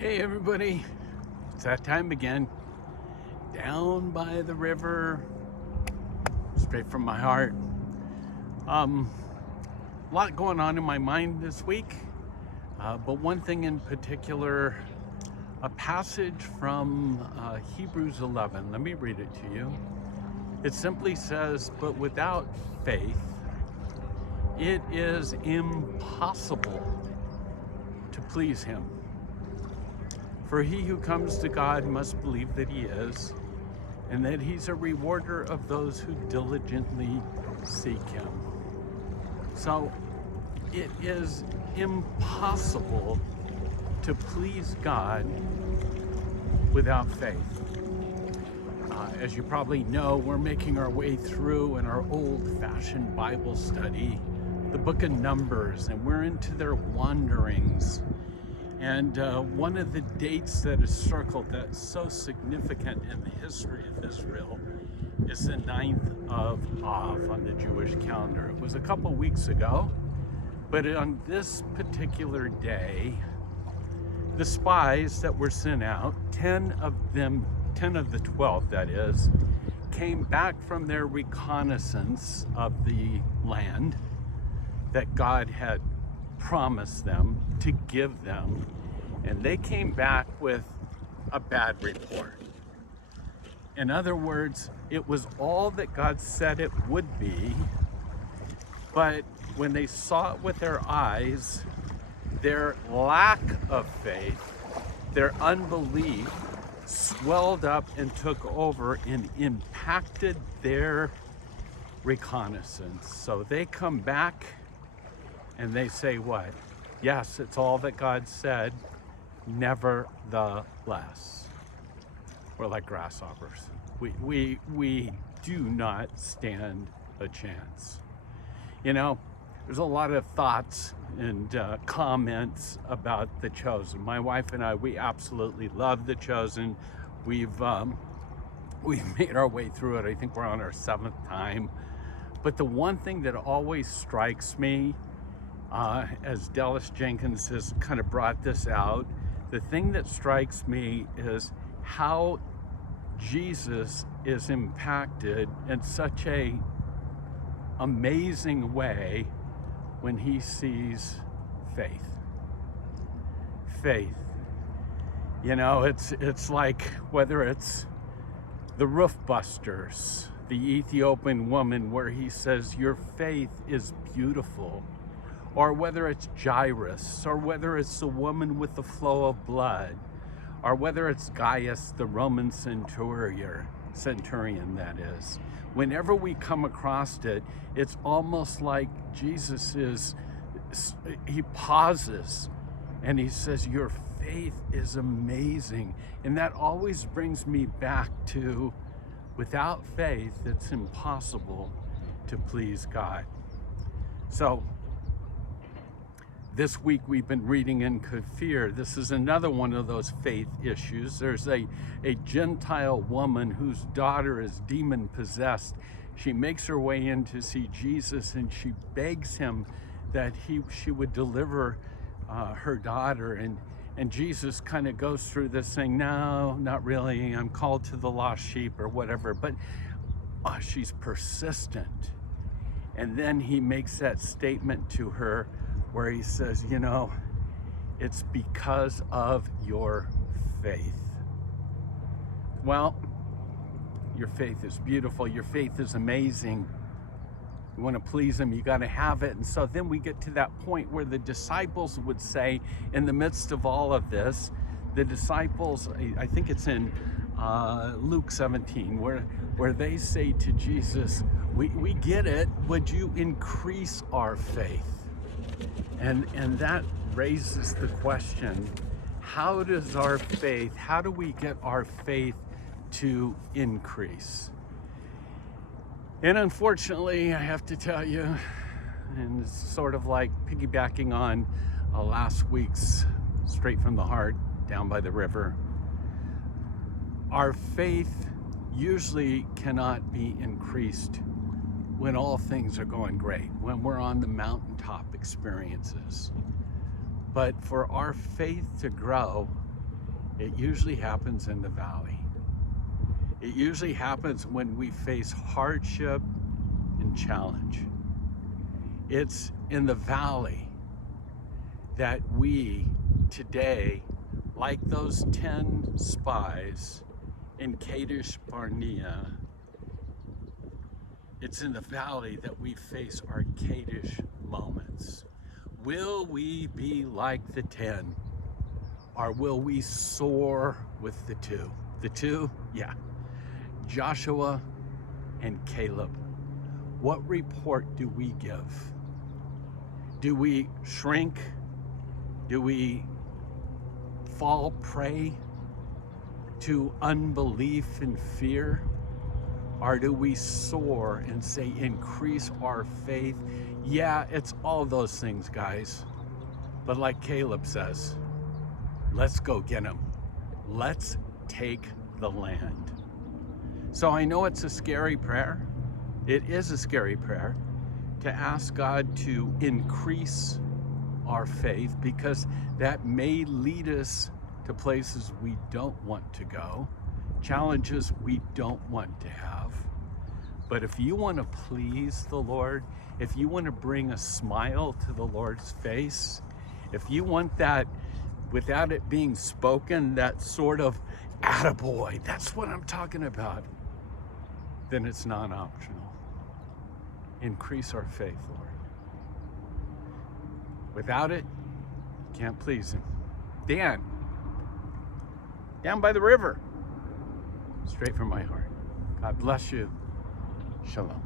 Hey everybody, it's that time again. Down by the river, straight from my heart. A lot going on in my mind this week, but one thing in particular, a passage from Hebrews 11. Let me read it to you. It simply says, "But without faith, it is impossible to please Him. For he who comes to God must believe that He is, and that He's a rewarder of those who diligently seek Him." So it is impossible to please God without faith. As you probably know, we're making our way through in our old-fashioned Bible study the book of Numbers, and we're into their wanderings. And one of the dates that is circled that's so significant in the history of Israel is the 9th of Av on the Jewish calendar. It was a couple weeks ago, but on this particular day, the spies that were sent out, 10 of the 12 that is, came back from their reconnaissance of the land that God had promised them to give them, and they came back with a bad report. In other words, it was all that God said it would be, but when they saw it with their eyes, their lack of faith, their unbelief swelled up and took over and impacted their reconnaissance. So they come back and they say what? Yes, it's all that God said, nevertheless. We're like grasshoppers. We do not stand a chance. You know, there's a lot of thoughts and comments about The Chosen. My wife and I, we absolutely love The Chosen. We've made our way through it. I think we're on our 7th time. But the one thing that always strikes me, as Dallas Jenkins has kind of brought this out, the thing that strikes me is how Jesus is impacted in such a amazing way when He sees faith. Faith. You know, it's like whether it's the Roof Busters, the Ethiopian woman, where He says, "Your faith is beautiful," or whether it's Jairus, or whether it's the woman with the flow of blood, or whether it's Gaius, the Roman centurion that is. Whenever we come across it, it's almost like He pauses and He says, "Your faith is amazing." And that always brings me back to, without faith, it's impossible to please God. So, this week we've been reading in Kafir. This is another one of those faith issues. There's a Gentile woman whose daughter is demon possessed. She makes her way in to see Jesus, and she begs Him that she would deliver her daughter. And Jesus kind of goes through this saying, "No, not really. I'm called to the lost sheep," or whatever. But she's persistent. And then He makes that statement to her where He says, "You know, it's because of your faith." Well, your faith is beautiful. Your faith is amazing. You want to please Him, you got to have it. And so then we get to that point where the disciples would say, in the midst of all of this, the disciples, I think it's in Luke 17, where they say to Jesus, we get it, would you increase our faith? And that raises the question, how do we get our faith to increase? And unfortunately, I have to tell you, and it's sort of like piggybacking on last week's Straight from the Heart, Down by the River, our faith usually cannot be increased when all things are going great, when we're on the mountaintop experiences. But for our faith to grow, It usually happens in the valley. It usually happens when we face hardship and challenge. It's in the valley that we today, like those 10 spies in Kadesh Barnea, it's in the valley that we face our Kadesh moments. Will we be like the 10, or will we soar with the 2? The 2, yeah, Joshua and Caleb. What report do we give? Do we shrink? Do we fall prey to unbelief and fear? Or do we soar and say, increase our faith? Yeah, it's all those things, guys. But like Caleb says, let's go get them. Let's take the land. So I know it's a scary prayer. It is a scary prayer to ask God to increase our faith, because that may lead us to places we don't want to go, challenges we don't want to have. But if you want to please the Lord, if you want to bring a smile to the Lord's face, if you want that, without it being spoken, that sort of attaboy, that's what I'm talking about, then it's non-optional. Increase our faith, Lord. Without it, can't please Him. Dan, down by the river, straight from my heart. God bless you. Shalom.